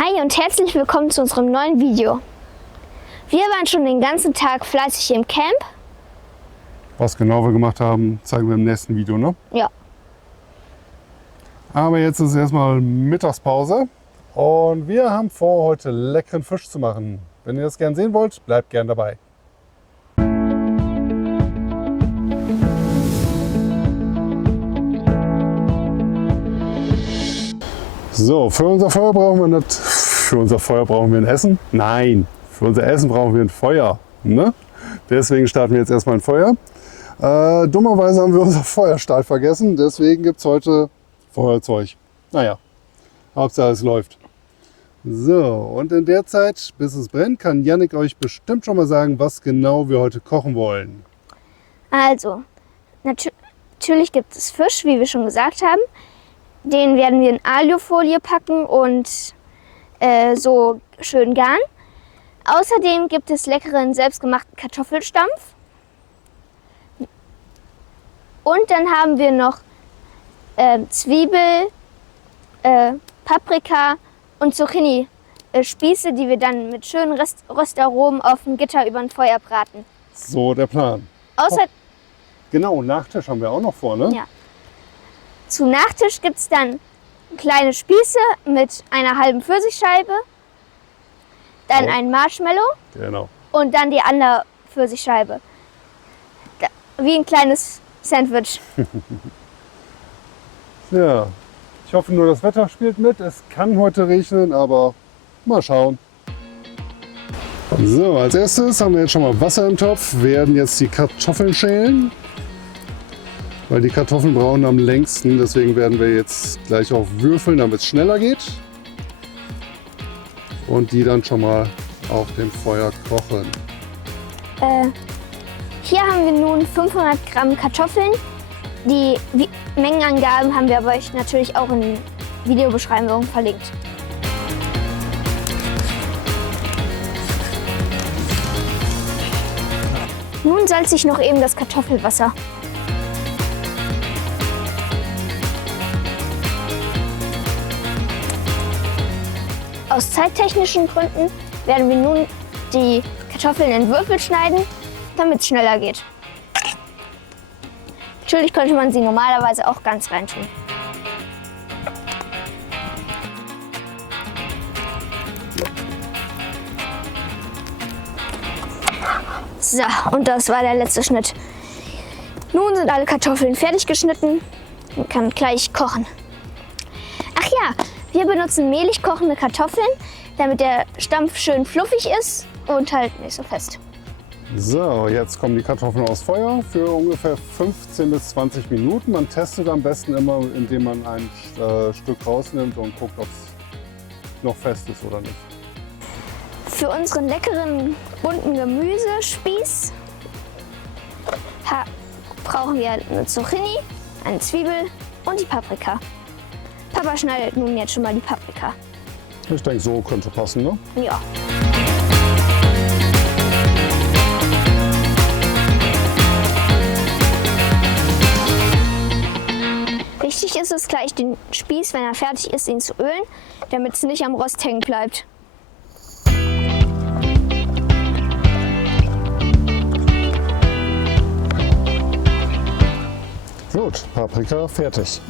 Hi und herzlich willkommen zu unserem neuen Video. Wir waren schon den ganzen Tag fleißig im Camp. Was genau wir gemacht haben, zeigen wir im nächsten Video, ne? Ja. Aber jetzt ist erstmal Mittagspause und wir haben vor, heute leckeren Fisch zu machen. Wenn ihr das gern sehen wollt, bleibt gern dabei. So, für unser Feuer brauchen wir nicht. Für unser Feuer brauchen wir ein Essen? Nein, für unser Essen brauchen wir ein Feuer. Ne? Deswegen starten wir jetzt erstmal ein Feuer. Dummerweise haben wir unser Feuerstahl vergessen, deswegen gibt es heute Feuerzeug. Naja, Hauptsache es läuft. So, und in der Zeit, bis es brennt, kann Jannik euch bestimmt schon mal sagen, was genau wir heute kochen wollen. Also, natürlich gibt es Fisch, wie wir schon gesagt haben. Den werden wir in Alufolie packen und so schön garen. Außerdem gibt es leckeren selbstgemachten Kartoffelstampf. Und dann haben wir noch Zwiebel, Paprika und Zucchini-Spieße, die wir dann mit schönen Röstaromen auf dem Gitter über ein Feuer braten. So der Plan. Genau, Nachtisch haben wir auch noch vor, ne? Ja. Zu Nachtisch gibt es dann kleine Spieße mit einer halben Pfirsichscheibe, dann ein Marshmallow Genau. und dann die andere Pfirsichscheibe. Wie ein kleines Sandwich. Ja, ich hoffe nur, das Wetter spielt mit. Es kann heute regnen, aber mal schauen. So, als erstes haben wir jetzt schon mal Wasser im Topf, werden jetzt die Kartoffeln schälen. Weil die Kartoffeln brauchen am längsten, deswegen werden wir jetzt gleich auf würfeln, damit es schneller geht. Und die dann schon mal auf dem Feuer kochen. Hier haben wir nun 500 Gramm Kartoffeln. Die Mengenangaben haben wir aber euch natürlich auch in der Videobeschreibung verlinkt. Nun salze ich noch eben das Kartoffelwasser. Aus zeittechnischen Gründen werden wir nun die Kartoffeln in Würfel schneiden, damit es schneller geht. Natürlich könnte man sie normalerweise auch ganz reintun. So, und das war der letzte Schnitt. Nun sind alle Kartoffeln fertig geschnitten und kann gleich kochen. Ach ja, wir benutzen mehlig kochende Kartoffeln, damit der Stampf schön fluffig ist und halt nicht so fest. So, jetzt kommen die Kartoffeln aufs Feuer für ungefähr 15 bis 20 Minuten. Man testet am besten immer, indem man ein Stück rausnimmt und guckt, ob es noch fest ist oder nicht. Für unseren leckeren bunten Gemüsespieß brauchen wir eine Zucchini, eine Zwiebel und die Paprika. Papa schneidet nun jetzt schon mal die Paprika. Ich denke, so könnte passen, ne? Ja. Wichtig ist es gleich, den Spieß, wenn er fertig ist, ihn zu ölen, damit es nicht am Rost hängen bleibt. Gut, Paprika fertig.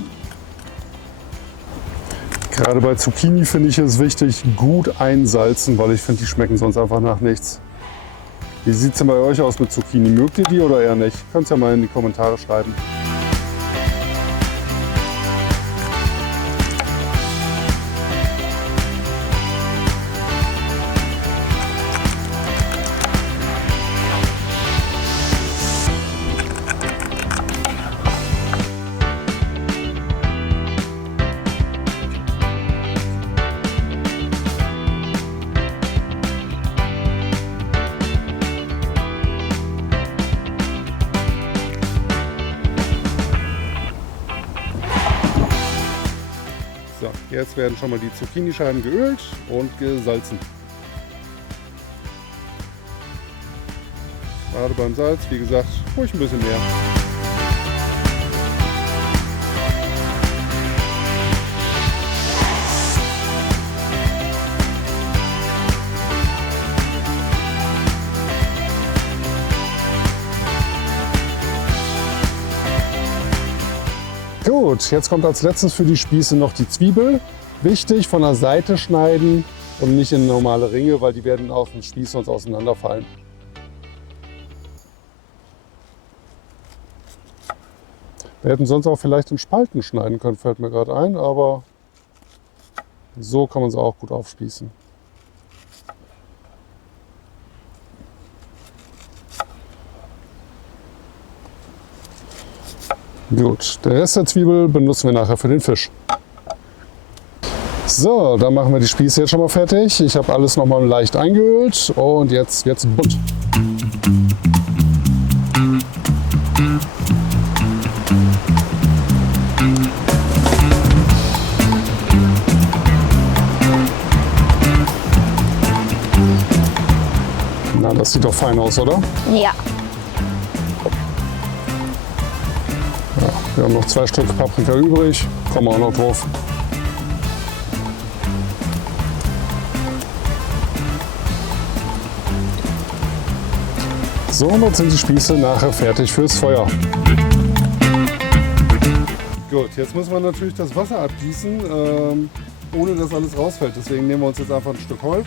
Gerade bei Zucchini finde ich es wichtig, gut einsalzen, weil ich finde, die schmecken sonst einfach nach nichts. Wie sieht es denn bei euch aus mit Zucchini? Mögt ihr die oder eher nicht? Könnt ihr ja mal in die Kommentare schreiben. So, jetzt werden schon mal die Zucchinischeiben geölt und gesalzen. Gerade beim Salz, wie gesagt, ruhig ein bisschen mehr. Gut, jetzt kommt als letztes für die Spieße noch die Zwiebel. Wichtig, von der Seite schneiden und nicht in normale Ringe, weil die werden auf dem Spieß sonst auseinanderfallen. Wir hätten sonst auch vielleicht in Spalten schneiden können, fällt mir gerade ein, aber so kann man sie auch gut aufspießen. Gut, der Rest der Zwiebel benutzen wir nachher für den Fisch. So, dann machen wir die Spieße jetzt schon mal fertig. Ich habe alles noch mal leicht eingeölt und jetzt wird's bunt. Na, das sieht doch fein aus, oder? Ja. Ja, wir haben noch 2 Stück Paprika übrig. Kommen wir auch noch drauf. So, und jetzt sind die Spieße nachher fertig fürs Feuer. Gut, jetzt müssen wir natürlich das Wasser abgießen, ohne dass alles rausfällt. Deswegen nehmen wir uns jetzt einfach ein Stück Holz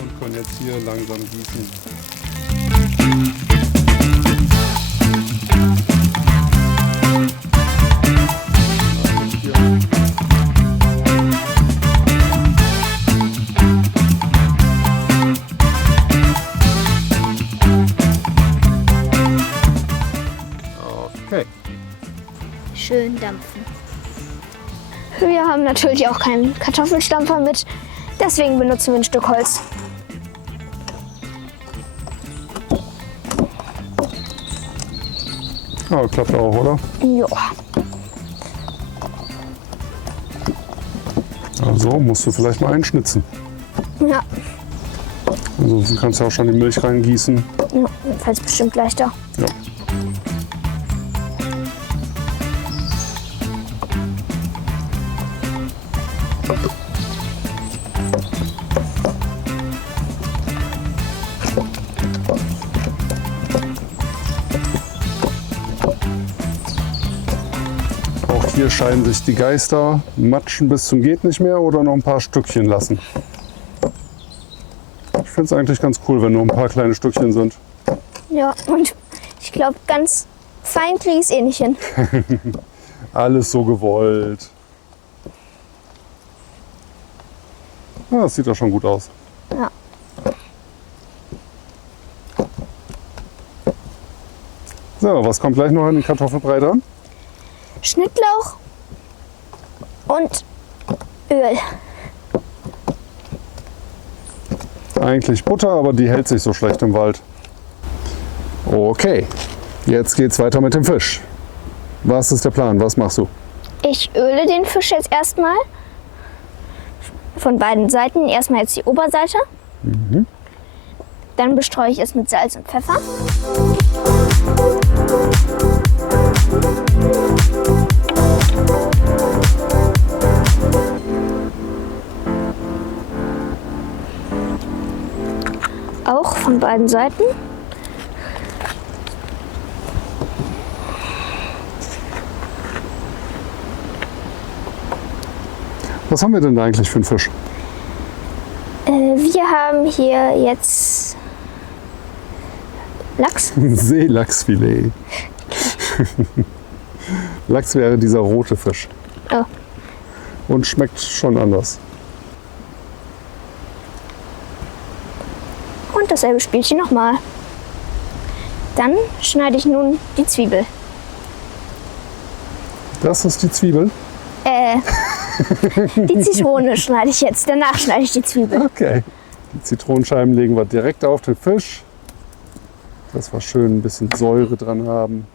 und können jetzt hier langsam gießen. Okay. Schön dampfen. Wir haben natürlich auch keinen Kartoffelstampfer mit, deswegen benutzen wir ein Stück Holz. Ja, klappt auch, oder? Ja. Also musst du vielleicht mal einschnitzen. Ja, Ansonsten kannst du auch schon die Milch reingießen. ja, dann fällt es bestimmt leichter. Ja. Auch hier scheiden sich die Geister. Matschen bis zum geht nicht mehr oder noch ein paar Stückchen lassen. Ich finde es eigentlich ganz cool, wenn nur ein paar kleine Stückchen sind. Ja, und ich glaube, ganz fein kriege ich es eh nicht hin. Alles so gewollt. Ja, das sieht doch schon gut aus. Ja. So, was kommt gleich noch an den Kartoffelbrei dran? Schnittlauch und Öl. Eigentlich Butter, aber die hält sich so schlecht im Wald. Okay, jetzt geht's weiter mit dem Fisch. Was ist der Plan? Was machst du? Ich öle den Fisch jetzt erstmal von beiden Seiten. Erstmal jetzt die Oberseite. Dann bestreue ich es mit Salz und Pfeffer. Auch von beiden Seiten. Was haben wir denn da eigentlich für einen Fisch? Wir haben hier jetzt Lachs. Seelachsfilet. Lachs wäre dieser rote Fisch. Oh. Und schmeckt schon anders. Und dasselbe Spielchen nochmal. Dann schneide ich nun die Zwiebel. Das ist die Zwiebel. Die Zitrone schneide ich jetzt. Danach schneide ich die Zwiebel. Okay. Die Zitronenscheiben legen wir direkt auf den Fisch, dass wir schön ein bisschen Säure dran haben.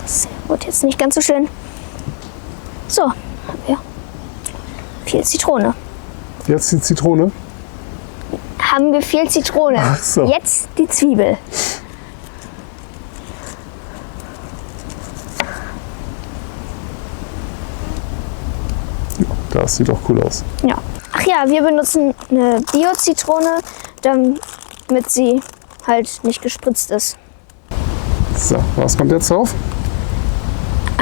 Das wird jetzt nicht ganz so schön. So, haben wir viel Zitrone. Jetzt die Zitrone. Haben wir viel Zitrone. Ach so. Jetzt die Zwiebel. Das sieht doch cool aus. Ja. Ach ja, wir benutzen eine Bio-Zitrone, damit sie halt nicht gespritzt ist. So, was kommt jetzt drauf?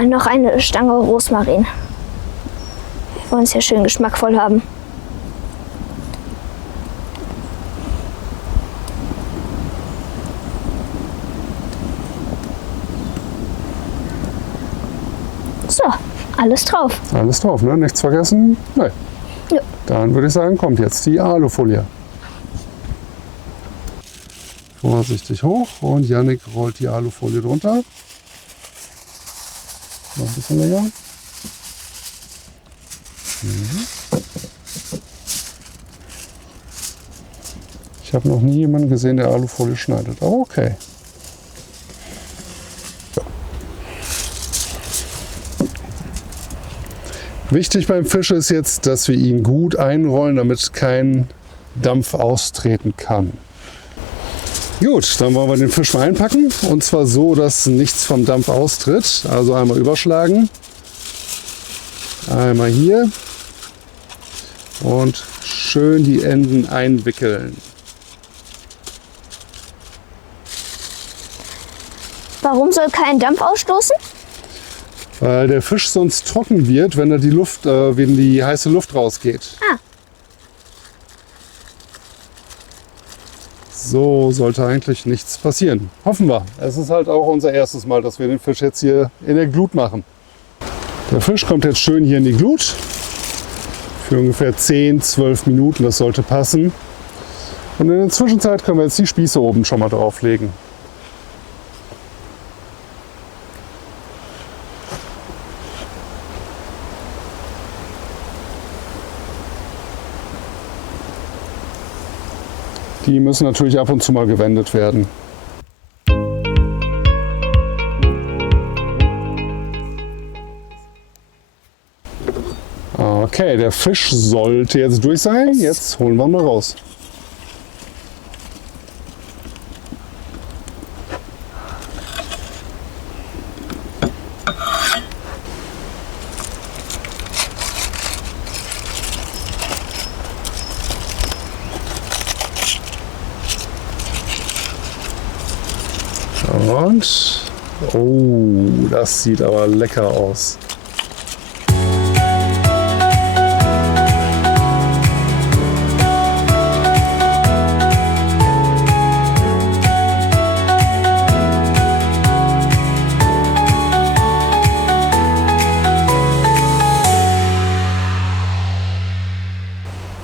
Noch eine Stange Rosmarin. Wir wollen es ja schön geschmackvoll haben. So, alles drauf. Alles drauf, ne? Nichts vergessen? Nein. Ja. Dann würde ich sagen, kommt jetzt die Alufolie. Vorsichtig hoch und Jannik rollt die Alufolie drunter. Noch ein bisschen länger. Ich habe noch nie jemanden gesehen, der Alufolie schneidet, aber okay. Wichtig beim Fisch ist jetzt, dass wir ihn gut einrollen, damit kein Dampf austreten kann. Gut, dann wollen wir den Fisch mal einpacken und zwar so, dass nichts vom Dampf austritt. Also einmal überschlagen, einmal hier und schön die Enden einwickeln. Warum soll kein Dampf ausstoßen? Weil der Fisch sonst trocken wird, wenn wenn die heiße Luft rausgeht. Ah. So sollte eigentlich nichts passieren. Hoffen wir. Es ist halt auch unser erstes Mal, dass wir den Fisch jetzt hier in der Glut machen. Der Fisch kommt jetzt schön hier in die Glut. Für ungefähr 10-12 Minuten, das sollte passen. Und in der Zwischenzeit können wir jetzt die Spieße oben schon mal drauflegen. Die müssen natürlich ab und zu mal gewendet werden. Okay, der Fisch sollte jetzt durch sein. Jetzt holen wir ihn mal raus. Und, oh, das sieht aber lecker aus.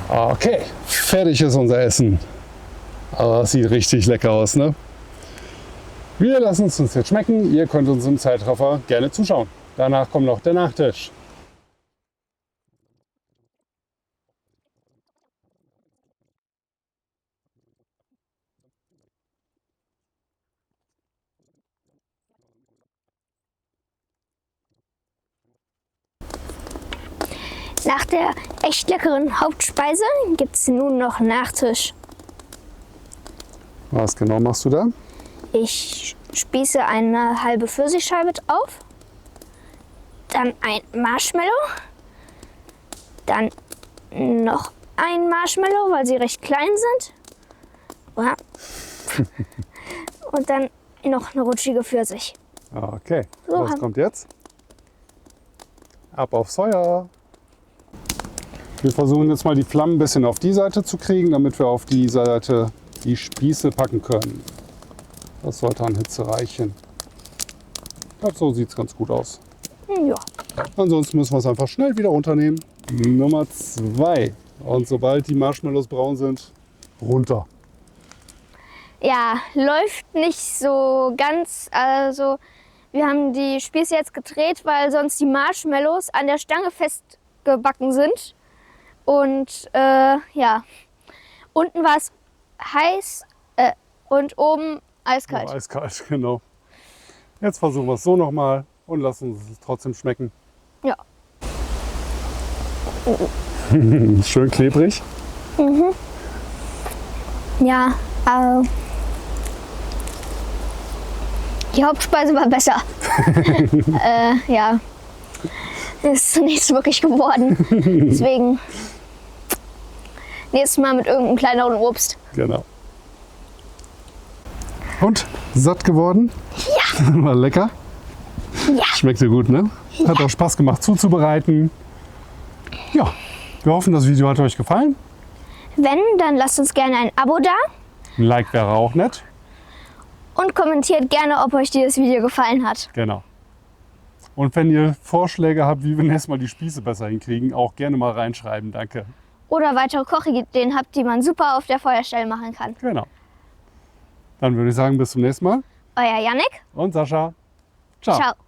Okay, fertig ist unser Essen. Aber das sieht richtig lecker aus, ne? Wir lassen es uns jetzt schmecken. Ihr könnt uns im Zeitraffer gerne zuschauen. Danach kommt noch der Nachtisch. Nach der echt leckeren Hauptspeise gibt es nun noch Nachtisch. Was genau machst du da? Ich spieße eine halbe Pfirsichscheibe auf, dann ein Marshmallow, dann noch ein Marshmallow, weil sie recht klein sind. Ja. Und dann noch eine rutschige Pfirsich. Okay, So, was kommt jetzt? Ab aufs Feuer! Wir versuchen jetzt mal die Flammen ein bisschen auf die Seite zu kriegen, damit wir auf die Seite die Spieße packen können. Das sollte an Hitze reichen. So sieht es ganz gut aus. Ja. Ansonsten müssen wir es einfach schnell wieder runternehmen. Nummer 2. Und sobald die Marshmallows braun sind, runter. Ja, läuft nicht so ganz. Also wir haben die Spieße jetzt gedreht, weil sonst die Marshmallows an der Stange festgebacken sind. Und ja, unten war es heiß und oben eiskalt. Oh, eiskalt, genau. Jetzt versuchen wir es so nochmal und lassen es trotzdem schmecken. Ja. Schön klebrig. Mhm. Ja, die Hauptspeise war besser. Ja, ist nichts wirklich geworden. Deswegen nächstes Mal mit irgendeinem kleineren Obst. Genau. Und satt geworden? Ja. War lecker. Ja. Schmeckt sehr gut, ne? Hat auch Spaß gemacht zuzubereiten. Ja, wir hoffen, das Video hat euch gefallen. Wenn, dann lasst uns gerne ein Abo da Ein Like wäre auch nett. und kommentiert gerne, ob euch dieses Video gefallen hat. Genau. Und wenn ihr Vorschläge habt, wie wir nächstes Mal die Spieße besser hinkriegen, auch gerne mal reinschreiben. Danke. Oder weitere Kochideen habt, die man super auf der Feuerstelle machen kann. Genau. Dann würde ich sagen, bis zum nächsten Mal. Euer Yannick. Und Sascha. Ciao. Ciao.